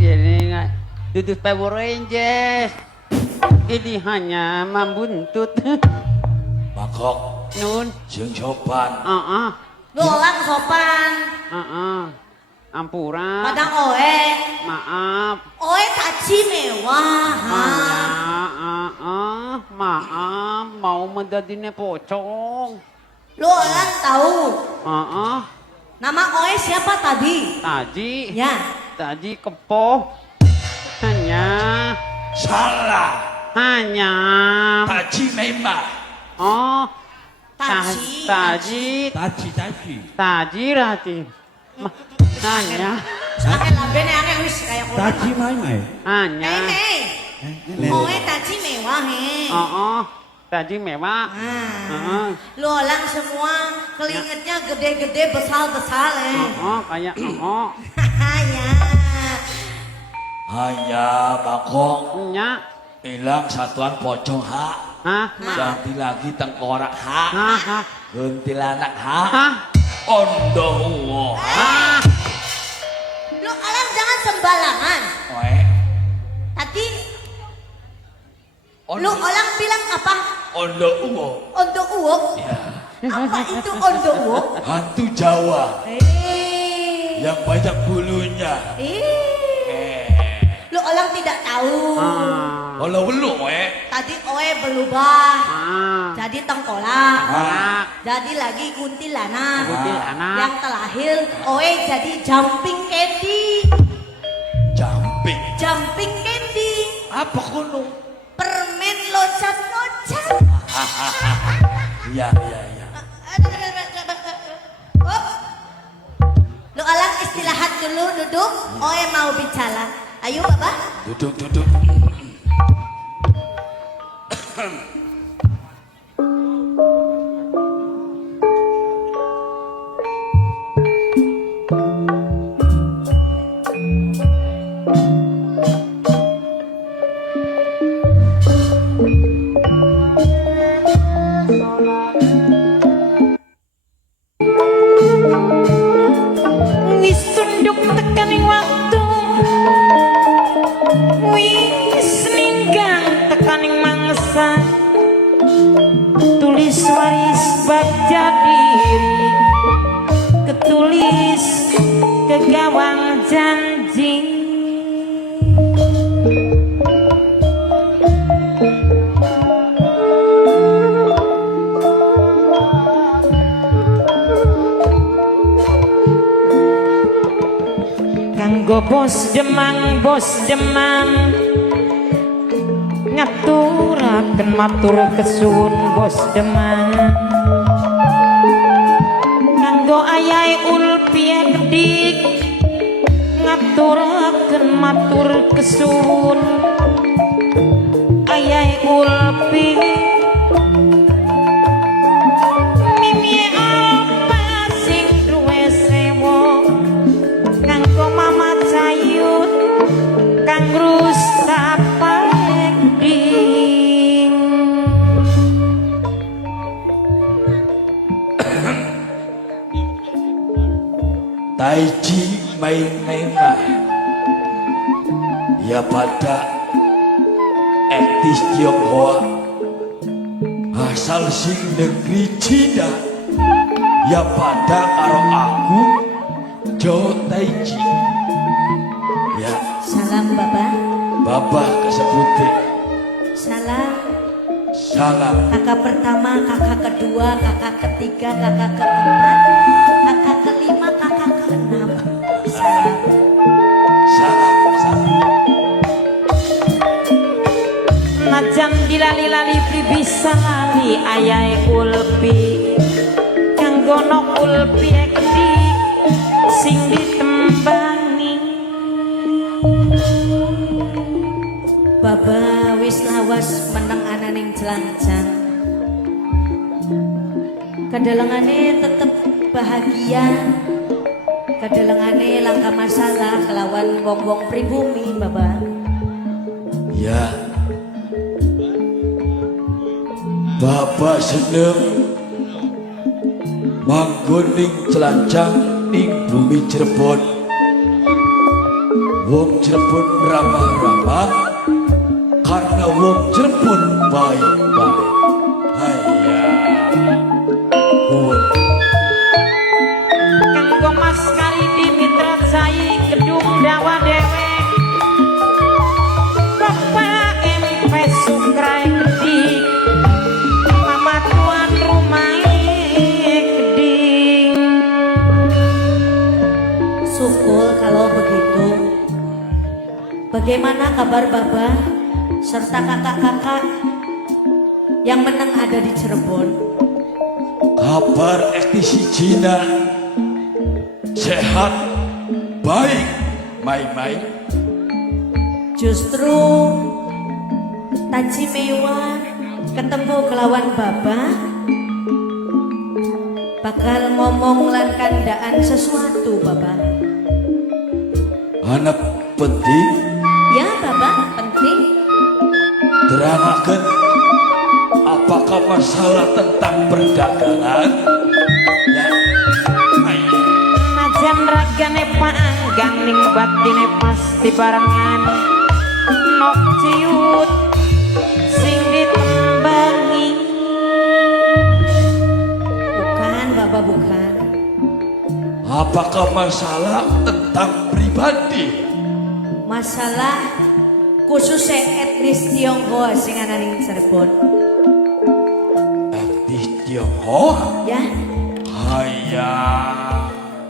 Jadi nggak duduk Power Rangers. Jadi hanya membuntut. Makok Nun. jeung sopan. Dolang sopan. Ampura. Padang oe. Maaf. Oe taci mewah. Maaf. Mau menjadinya pocong. Lu orang tahu nama oe siapa tadi? Taji. Ya. Taji kepoh. Salah. Hanya. Taji memang. Oh. Taji. Taji rati. Hanya. Sakit lambene aneh wis kayak orang. Taji mai. Hanya. Oe taci mewah he. Taji mewah. Lu orang semua keringetnya gede-gede besar-besar Kayak Ya. Hanya Makok nya. hilang satuan pocong ganti lagi tengkorak kuntilanak ondo uwo Lu orang jangan sembarangan. Tadi lu orang bilang apa? ondo uwo. Ondo uwok? Ya. Apa itu ondo uwok? Hantu Jawa yang banyak bulunya. Lu orang tidak tahu. Kalau belum Tadi oe berubah jadi tengkorak. Jadi lagi kuntilanak. Yang terakhir oe jadi jumping candy. Jumping candy. Apa kono? Permen loncat-loncat. Iya. Lu alang istirahat dulu, duduk. Oe mau bicara. Ayo Bapak. Duduk. Wis tunduk tekaning waktu, wis ninggang tekaning mangsa, tulis waris baca diri, ketulis ke gawang janji. Kanggo bos demang ngaturaken matur kesuwun bos demang kanggo ayahe Ulpi Gedik ngaturaken matur kesuwun ayahe Ulpi mimie apa sing duwe sewo kanggo Mama Cayut kang Rustapa Ekding Taiji main memang ya pada etis Tionghoa asal sing negeri Cina ya pada karo aku Jo Taiji ya Salam Bapak. babah kesebutin Salam. salam Kakak pertama, kakak kedua, kakak ketiga, kakak keempat, kakak kelima, kakak keenam. Salam. salam najan dilali-lali bisa lali ayahe Ulpi kanggo nok Ulpi Ekdik sing ditembangi Baba wis lawas meneng ananing jelanjang. Kadelengane tetep bahagia. Kadelengane langka masalah kelawan wong-wong pribumi, Baba. ya Bapak seneng manggoning celanjang ning bumi Cirebon. Wong Cirebon ramah-ramah karena wong Cirebon baik-baik. Haya. Kanggo Mas Karidi Mitra Jai Gedung Dawa Dewek Bapak MP Sukrai Gedik Mama tuan rumah Geding. Syukur kalau begitu. Bagaimana kabar Baba serta kakak-kakak yang menang ada di Cirebon? Kabar ekstisi Cina sehat baik mai-mai. Justru Taji Mewah ketemu kelawan Baba bakal ngomong lan kandaan sesuatu Baba. Anak penting Ya Baba, penting. terangkan apakah masalah tentang perdagangan ya. Hai. Najan ragane panggang ning batine pasti barengan nok ciut sing ditembangi. Bukan Baba, bukan. Apakah masalah tentang pribadi? Masalah khususnya etnis Tionghoa sing ana ning Cirebon. Etnis Tionghoa? Ya, Haya.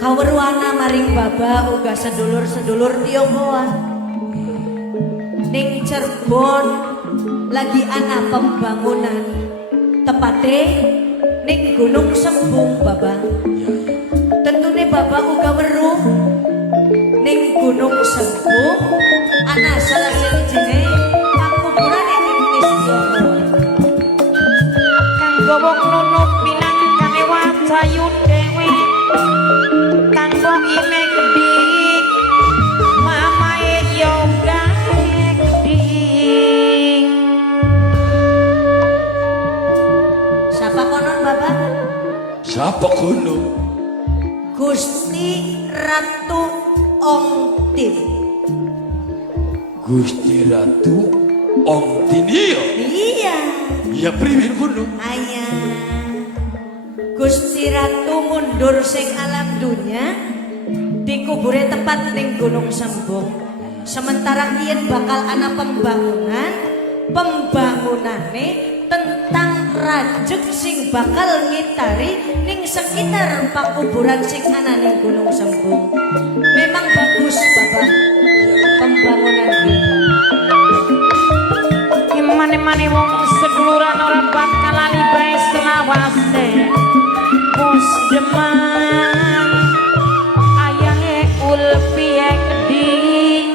kaweruana maring Baba uga sedulur-sedulur Tionghoa. Ning Cirebon lagi ana pembangunan. Tepate ning Gunung Sembung Baba. Tentune Baba uga weruh ning Gunung Sembung ana salah sijine pakuburan etnis Tionghoa. Kanggo wong nunup pinangkane wacayu dhewe kanggo ime Gedik mamae yoga Geding. Siapa konon Baba? Siapa kuno? Gusti Ratu Ongtin. Gusti Ratu Ongtinio. Iya, Ya priwin kuno? ayah. Gusti Ratu mundur sing alam dunya dikubure tepat ning Gunung Sembung. Sementara kian bakal ana pembangunane tentang rajek sing bakal ngitari ning sekitar pakuburan sing ana ning Gunung Sembung. Memang bagus Bapak pembangunan ini. Mane-mane wong seduluran ora bakal lali bae selawase. Bos Demang ayahe Ulpi Geding.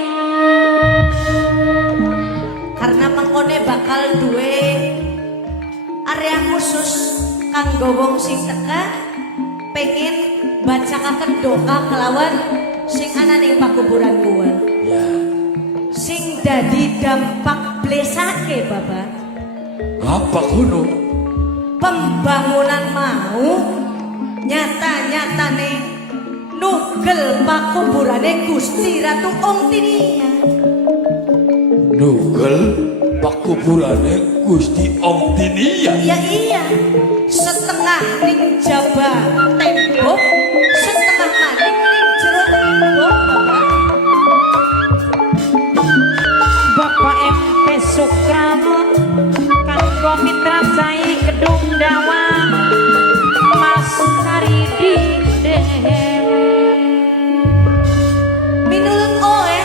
Karena mengkone bakal duwe area khusus kanggo wong sing teka pengen bacakaken doa kelawan sing ana ning pakuburan kuwen. Ya. Sing dadi dampak blesake Bapak. Apa kuno? Pembangunan mau nyata-nyatane nugel pakuburane Gusti Ratu Ongtinia. Nugel pakuburane Gusti Ongtinia. Iya, setengah ning jaba tembok, setengah maning ning jero tembok Bapak MP Sukrano kanggo Mitra Jai Gedung Dawa Mas Karidi Dewe. Minulun oe,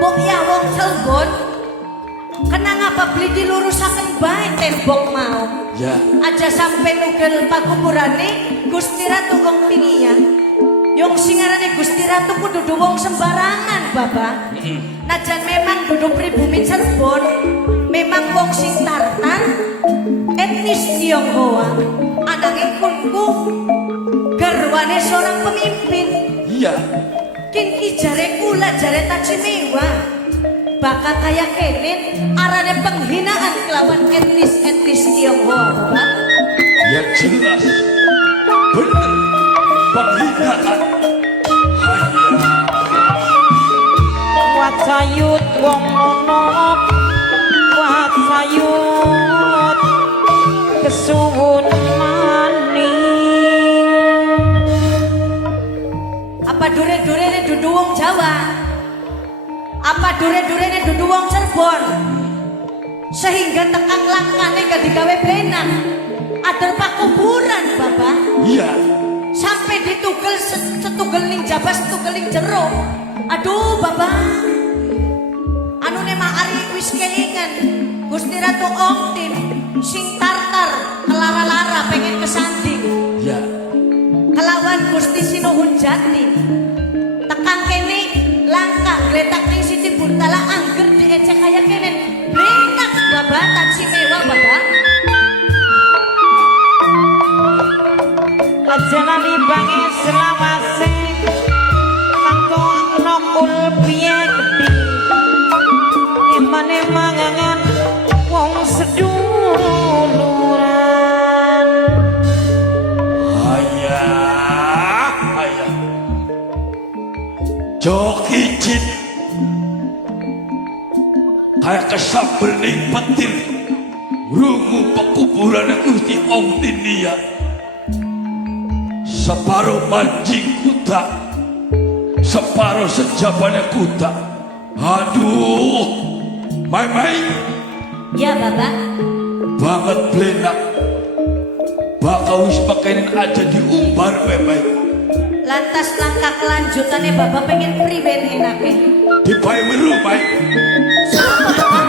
mbok ya wong Cirebon, kena ngapa beli dilurusaken bae tembok mau. Ya. Aja sampai nugel pakuburane Gusti Ratu Ongtinia. Yung singarane Gusti Ratu ku dudu wong sembarangan Bapak. Najan memang dudu pribumi Cirebon, memang wong sing tartan etnis Tionghoa. Ananging kunku garwane seorang pemimpin. Iya. Kinki jare kula jare Taji Mewah bakal kaya kene arane penghinaan kelawan etnis Tionghoa Bapak. Ya jelas. Benar. Penghinaan Jawa. Apa dure-durene dudu wong Cirebon. Sehingga tekan langkane gak digawe benang. Ada pakuburan, Bapak. Iya. Sampai ditugel setugel ning jabas setugel ning jero. Aduh, Bapak. Anu nema ari wis kelingan. Gusti Ratu Ongtin sing tartar kelara-lara pengen kesanding. Iya. Kelawan Gusti Sinuhun Jati. Tekan kene langkah gletak ning Siti Burtala angger diecek kaya kene. Benak Bapak taksi mewah Bapak. Ajalani bangi selawase Kanggo nokul piye gede Imane mangangan wong seduluran Ayah. Joki Jin kayak kesambel ning petir rungu pekuburan Gusti Ongtinia separuh mancing kuda separuh sejabane kuda. Aduh Mai Ya Bapak. banget blenak bakal wis pakenin aja diumbar Mai. Lantas langkah kelanjutannya Bapak pengen priben enake. Dipae weru Mai Siapa Bapak?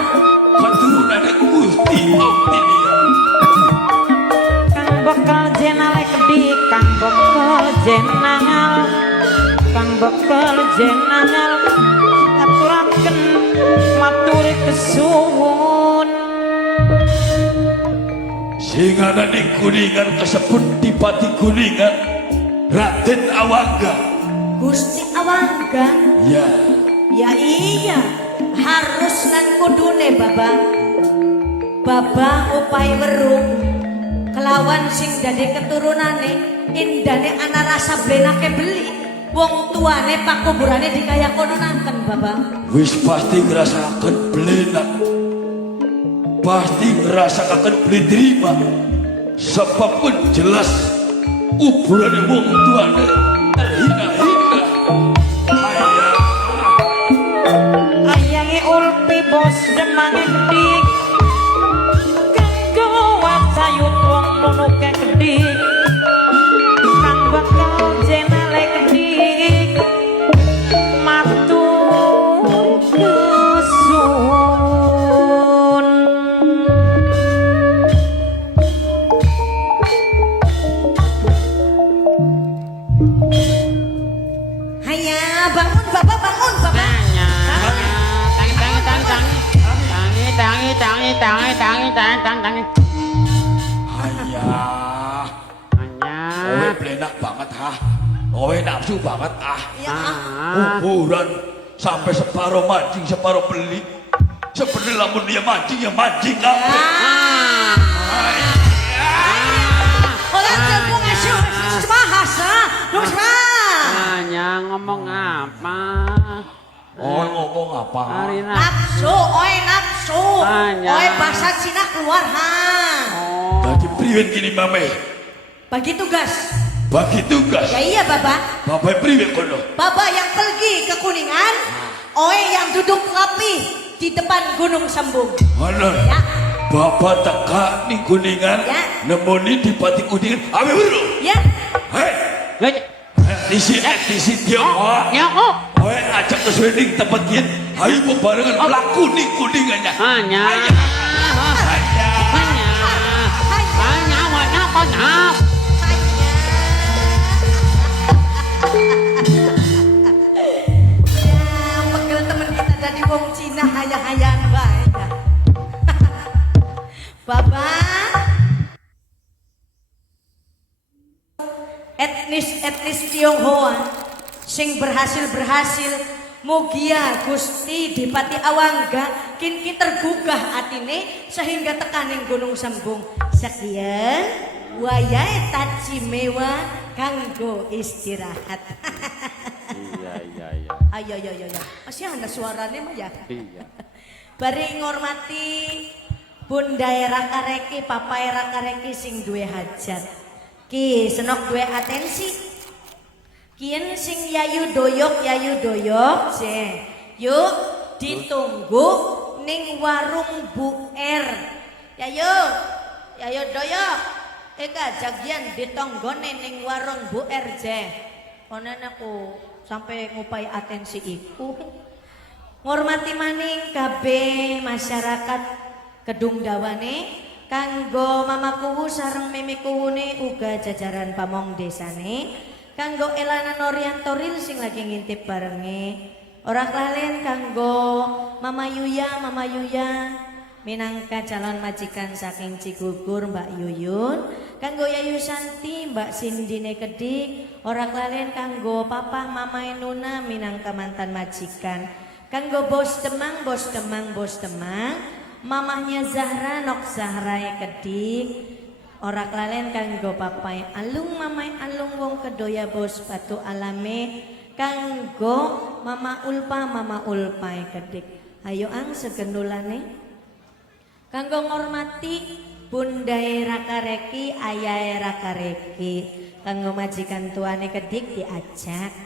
keturunannya Gusti Ongtinia. Kang bekal jenale gede Kang bekal jenangal Kang bekal jenangal Aturaken matur kesuwun Singana ning Kuningan kesebut Dipati Kuningan Raden Awangga. Gusti Awangga. Ya Ya iya, harus nan kudune Bapak. Bapak upai weru kelawan sing dadi keturunane indane ana rasa blenake beli. Wong tuane pakuburane dikaya kononaken Bapak. wis pasti ngerasakan belenak pasti ngerasakan beli terima sebab pun jelas ukuran wong tuane terhina-hina. Ayah Ayange ulpi bos demange gede Kanggo wasayut wong nunuke gede Kang bakal jenale gede matur kesuwun Haya, bangun Bapak, bangun Bapak. Tanya. Tangi. Ayah Owe belenak banget Owe nafsu banget Ya, ukuran sampai separuh mancing separuh beli sebenarnya lamun dia mancing ya mancing kabeh. Orang telepon ngasih bahasa, Tanya ngomong apa? Oh ngomong apa? Arina. nafsu, nafsu, Hanya. bahasa Cina keluar Oh. Tadi priwen gini mame Bagi tugas. bagi tugas Ya iya Bapak. bapak priwen kono Bapak yang pergi ke Kuningan, yang duduk rapi di depan Gunung Sembung. Honor Ya, bapak teka nih Kuningan Ya. nemoni di Pati Kuningan ame bro ya. hei etisi Tionghoa Ya, oh. Owe ajak ke swening tempat kin ayo bebarengan laku nih Kuningannya Hanya. Ayah. Ya, pegel temen kita dari wong Cina hayang-hayang bae. Bapak, etnis Tionghoa sing berhasil mugia Gusti Dipati Awangga kin tergugah atine sehingga tekaning Gunung Sembung. Sekian wayahe taci mewah kanggo istirahat. Iya. Ayo. Masih ada suaranya mah ya. Iya. Bari ngormati Bunda Era Kareki, Papa Era Kareki sing duwe hajat. Ki senok duwe atensi. Kien sing yayu doyok je. Yuk ditunggu ning warung Bu R. Yayu doyok. Eka jagian ditonggone ning warung Bu R je. Onen aku sampai ngupai atensi iku. Ngormati maning kabeh masyarakat Kedung Dawane kanggo mamaku sareng mimikuwune uga jajaran pamong desane. Kanggo elanan orientoril sing lagi ngintip barenge ora klalen kanggo Mama Yuya minangka calon majikan saking Cigugur Mbak Yuyun kanggo Yayu Santi Mbak Sindine Kedik ora klalen kanggo Papa Mama Nuna minangka mantan majikan kanggo Bos Demang mamahnya Zahra Nok Zahra Kedik ora klalen kanggo papai alung mamai alung wong kedoya bos batu alame kanggo mama ulpa kedik ayo ang segendulane kanggo ngormati bundae rakareki ayae rakareki kanggo majikan tuane kedik diajak